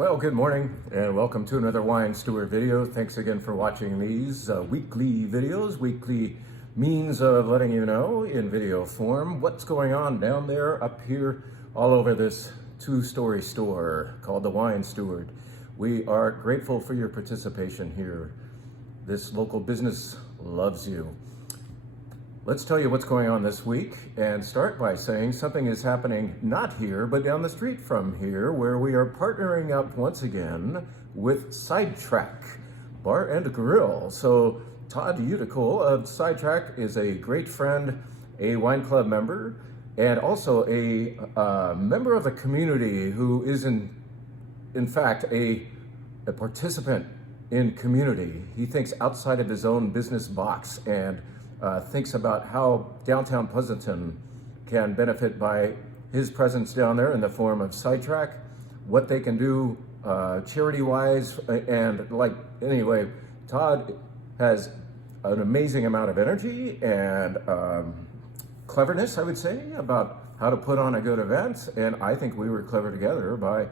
Well, good morning and welcome to another Wine Steward video. Thanks again for watching these weekly videos, weekly means of letting you know in video form what's going on down there, up here, all over this two-story store called the Wine Steward. We are grateful for your participation here. This local business loves you. Let's tell you what's going on this week and start by saying something is happening not here, but down the street from here, where we are partnering up once again with Sidetracked Bar and Grill. So Todd Uticle of Sidetracked is a great friend, a wine club member, and also a member of the community who is in fact a participant in community. He thinks outside of his own business box and thinks about how downtown Pleasanton can benefit by his presence down there in the form of Sidetracked, what they can do charity-wise, and anyway, Todd has an amazing amount of energy and cleverness, I would say, about how to put on a good event, and I think we were clever together by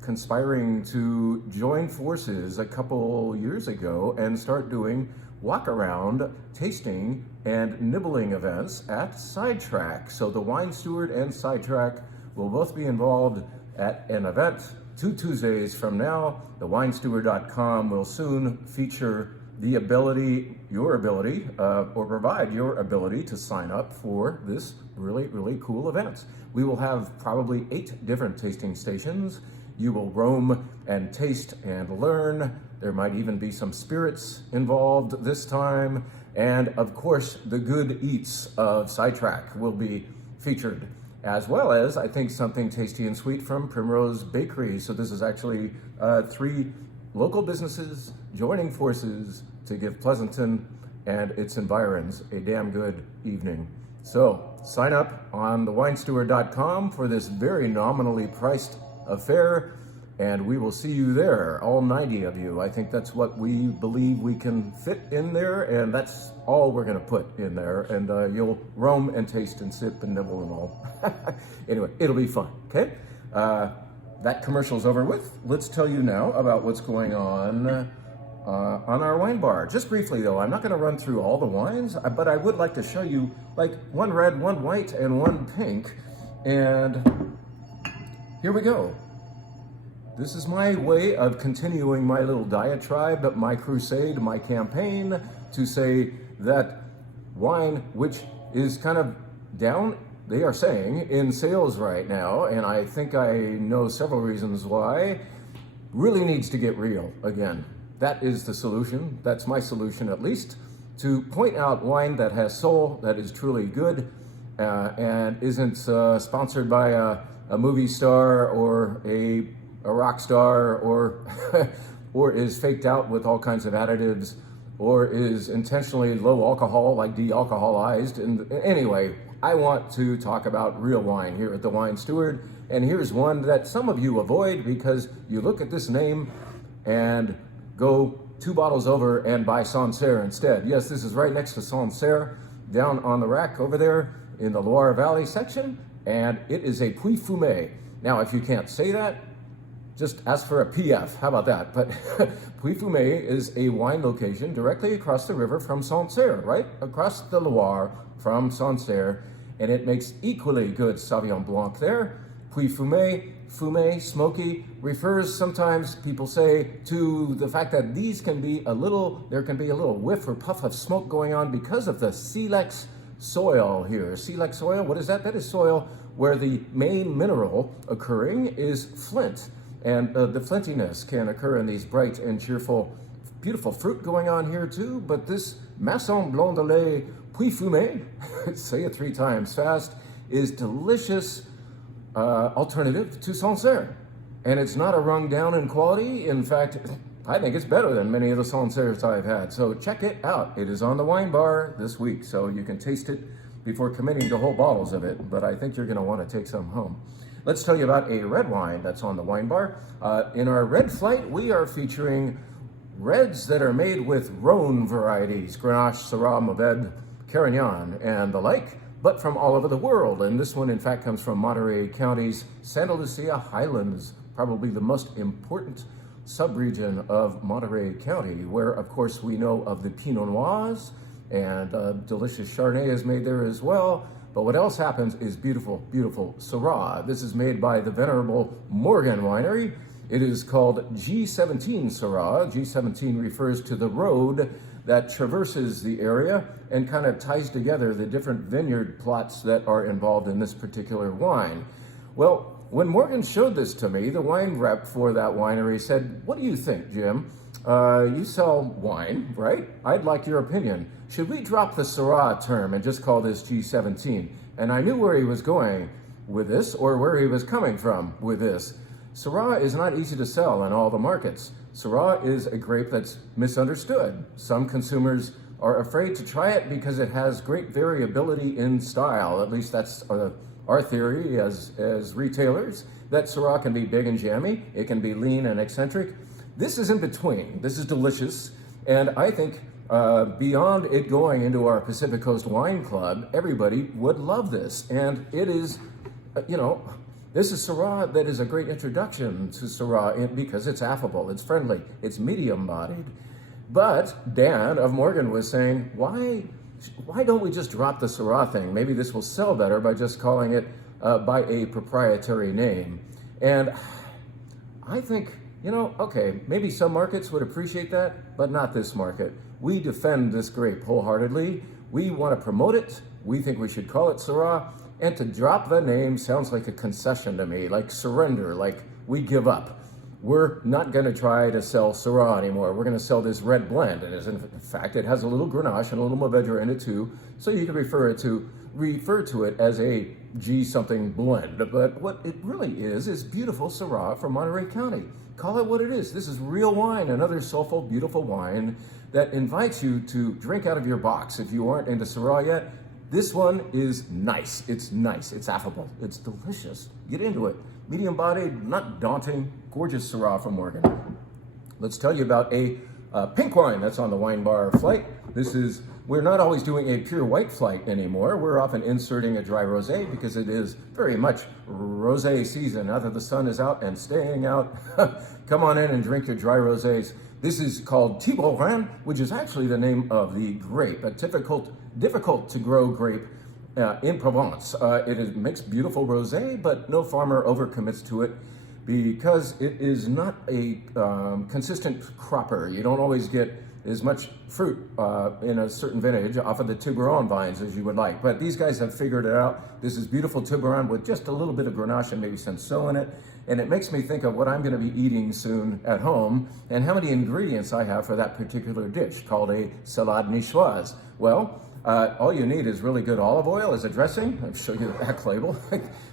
conspiring to join forces a couple years ago and start doing walk-around, tasting, and nibbling events at Sidetracked. So the Wine Steward and Sidetracked will both be involved at an event 2 Tuesdays from now. TheWineSteward.com will soon feature the ability, or provide your ability to sign up for this really, really cool event. We will have probably 8 different tasting stations. You will roam and taste and learn. There might even be some spirits involved this time. And of course, the good eats of Sidetracked will be featured, as well as, I think, something tasty and sweet from Primrose Bakery. So this is actually 3 local businesses joining forces to give Pleasanton and its environs a damn good evening. So sign up on thewinesteward.com for this very nominally priced affair, and we will see you there, all 90 of you. I think that's what we believe we can fit in there, and that's all we're going to put in there, and you'll roam and taste and sip and nibble and all. Anyway, it'll be fun, okay? That commercial's over with. Let's tell you now about what's going on our wine bar. Just briefly, though, I'm not going to run through all the wines, but I would like to show you, like, one red, one white, and one pink, and here we go. This is my way of continuing my little diatribe, my crusade, my campaign to say that wine, which is kind of down, they are saying, in sales right now, and I think I know several reasons why, really needs to get real again. That is the solution. That's my solution, at least, to point out wine that has soul, that is truly good, and isn't sponsored by a movie star or a rock star, or or is faked out with all kinds of additives, or is intentionally low alcohol, like de-alcoholized. And anyway, I want to talk about real wine here at the Wine Steward, and here's one that some of you avoid because you look at this name and go 2 bottles over and buy Sancerre instead. Yes, this is right next to Sancerre, down on the rack over there in the Loire Valley section, and it is a Puy Fumé. Now, if you can't say that, just ask for a PF. How about that? But Puy Fumé is a wine location directly across the river from Sancerre, right across the Loire from Sancerre, and it makes equally good Sauvignon Blanc there. Puy Fumé, fumé, smoky, refers sometimes, people say, to the fact that these can be there can be a little whiff or puff of smoke going on because of the silex soil here. Silex soil, what is that? That is soil where the main mineral occurring is flint. And the flintiness can occur in these bright and cheerful, beautiful fruit going on here too. But this Masson Blanc de Lait Puy Fumé, say it 3 times fast, is delicious alternative to Sancerre. And it's not a rung down in quality. In fact, I think it's better than many of the Sancerres I've had. So check it out. It is on the wine bar this week, so you can taste it before committing to whole bottles of it. But I think you're going to want to take some home. Let's tell you about a red wine that's on the wine bar. In our red flight, we are featuring reds that are made with Rhone varieties, Grenache, Syrah, Mourvedre, Carignan, and the like. but from all over the world. And this one, in fact, comes from Monterey County's Santa Lucia Highlands probably the most important subregion of Monterey County, where, of course, we know of the Pinot Noirs, and delicious Chardonnay is made there as well. But what else happens is beautiful, beautiful Syrah. This is made by the venerable Morgan Winery. It is called G17 Syrah. G17 refers to the road that traverses the area and kind of ties together the different vineyard plots that are involved in this particular wine. Well, when Morgan showed this to me, the wine rep for that winery said, "What do you think, Jim? You sell wine, right? I'd like your opinion. Should we drop the Syrah term and just call this G17? And I knew where he was going with this, or where he was coming from with this. Syrah is not easy to sell in all the markets. Syrah is a grape that's misunderstood. Some consumers are afraid to try it because it has great variability in style. At least that's our theory as retailers, that Syrah can be big and jammy, it can be lean and eccentric. This is in between. This is delicious, and I think beyond it going into our Pacific Coast Wine Club, everybody would love this. And it is, this is Syrah that is a great introduction to Syrah because it's affable, it's friendly, it's medium-bodied. But Dan of Morgan was saying, why don't we just drop the Syrah thing? Maybe this will sell better by just calling it by a proprietary name. And I think, okay, maybe some markets would appreciate that, but not this market. We defend this grape wholeheartedly. We want to promote it. We think we should call it Syrah. And to drop the name sounds like a concession to me, like surrender, like we give up. We're not going to try to sell Syrah anymore. We're going to sell this red blend. And in fact, it has a little Grenache and a little Mourvedre in it too, so you can refer to it as a G something blend. But what it really is beautiful Syrah from Monterey County. Call it what it is. This is real wine, another soulful, beautiful wine that invites you to drink out of your box. If you aren't into Syrah yet, this one is nice. It's affable, it's delicious. Get into it. Medium-bodied, not daunting, gorgeous Syrah from Morgan. Let's tell you about a pink wine that's on the wine bar flight. We're not always doing a pure white flight anymore. We're often inserting a dry rosé because it is very much rosé season. Now that the sun is out and staying out, come on in and drink your dry rosés. This is called Tiborin, which is actually the name of the grape, a difficult to grow grape in Provence. It makes beautiful rosé, but no farmer overcommits to it because it is not a consistent cropper. You don't always get as much fruit in a certain vintage off of the Tiburon vines as you would like. But these guys have figured it out. This is beautiful Tiburon with just a little bit of Grenache and maybe Cinsault in it. And it makes me think of what I'm going to be eating soon at home and how many ingredients I have for that particular dish called a salade niçoise. Well, all you need is really good olive oil as a dressing. I'll show you the back label.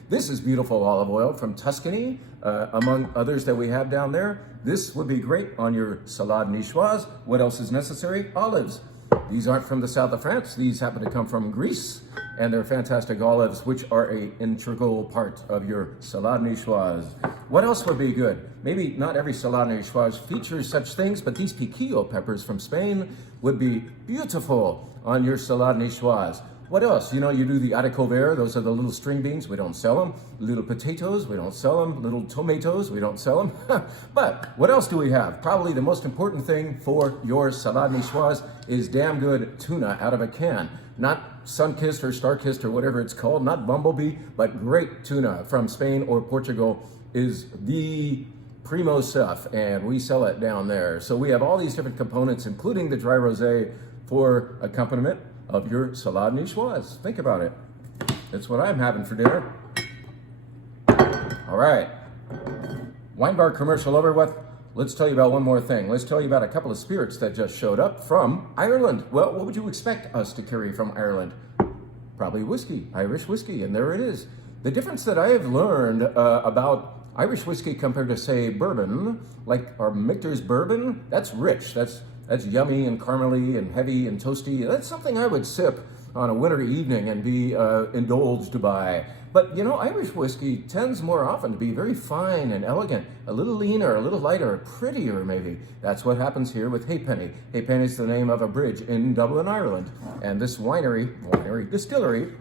This is beautiful olive oil from Tuscany, among others that we have down there. This would be great on your salade niçoise. What else is necessary? Olives. These aren't from the south of France. These happen to come from Greece, and they're fantastic olives, which are an integral part of your salade niçoise. What else would be good? Maybe not every salade niçoise features such things, but these piquillo peppers from Spain would be beautiful on your salade niçoise. What else? You do the haricots verts. Those are the little string beans. We don't sell them. Little potatoes. We don't sell them. Little tomatoes. We don't sell them. But what else do we have? Probably the most important thing for your salade niçoise is damn good tuna out of a can. Not sun-kissed or star-kissed or whatever it's called. Not bumblebee, but great tuna from Spain or Portugal is the primo stuff, and we sell it down there. So we have all these different components, including the dry rosé for accompaniment of your salade niçoise. Think about it. That's what I'm having for dinner. All right. Wine bar commercial over with. Let's tell you about one more thing. Let's tell you about a couple of spirits that just showed up from Ireland. Well, what would you expect us to carry from Ireland? Probably whiskey, Irish whiskey, and there it is. The difference that I have learned about Irish whiskey compared to, say, bourbon, like our Michter's bourbon, that's rich. That's yummy and caramely and heavy and toasty. That's something I would sip on a winter evening and be indulged by. But Irish whiskey tends more often to be very fine and elegant, a little leaner, a little lighter, prettier maybe. That's what happens here with Halfpenny. Halfpenny is the name of a bridge in Dublin, Ireland. And this distillery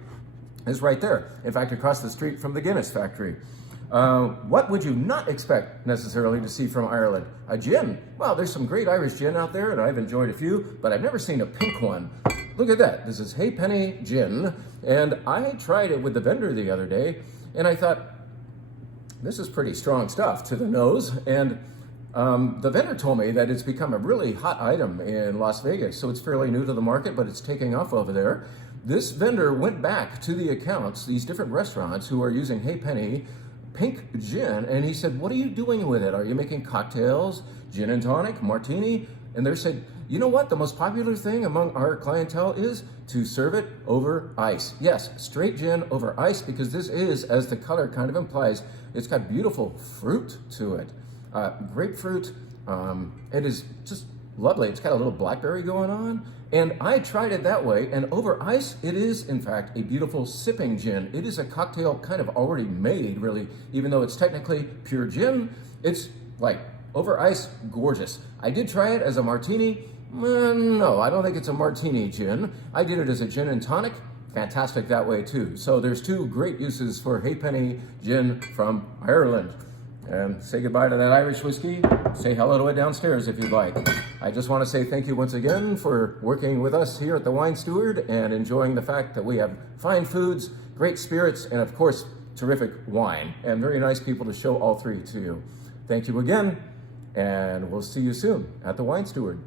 is right there. In fact, across the street from the Guinness factory. What would you not expect necessarily to see from Ireland? A gin. Well, there's some great Irish gin out there, and I've enjoyed a few, but I've never seen a pink one. Look at that. This is Halfpenny Gin, and I tried it with the vendor the other day, and I thought, this is pretty strong stuff to the nose, and the vendor told me that it's become a really hot item in Las Vegas, so it's fairly new to the market, but it's taking off over there. This vendor went back to the accounts, these different restaurants who are using Halfpenny pink gin, and he said, what are you doing with it? Are you making cocktails, gin and tonic, martini? And they said, you know what? The most popular thing among our clientele is to serve it over ice. Yes, straight gin over ice, because this is, as the color kind of implies, it's got beautiful fruit to it. Grapefruit, it is just lovely. It's got a little blackberry going on. And I tried it that way, and over ice, it is, in fact, a beautiful sipping gin. It is a cocktail kind of already made, really, even though it's technically pure gin. It's like, over ice, gorgeous. I did try it as a martini. No, I don't think it's a martini gin. I did it as a gin and tonic. Fantastic that way, too. So there's two great uses for Halfpenny Gin from Ireland. And say goodbye to that Irish whiskey. Say hello to it downstairs if you'd like. I just want to say thank you once again for working with us here at the Wine Steward and enjoying the fact that we have fine foods, great spirits, and of course, terrific wine. And very nice people to show all three to you. Thank you again, and we'll see you soon at the Wine Steward.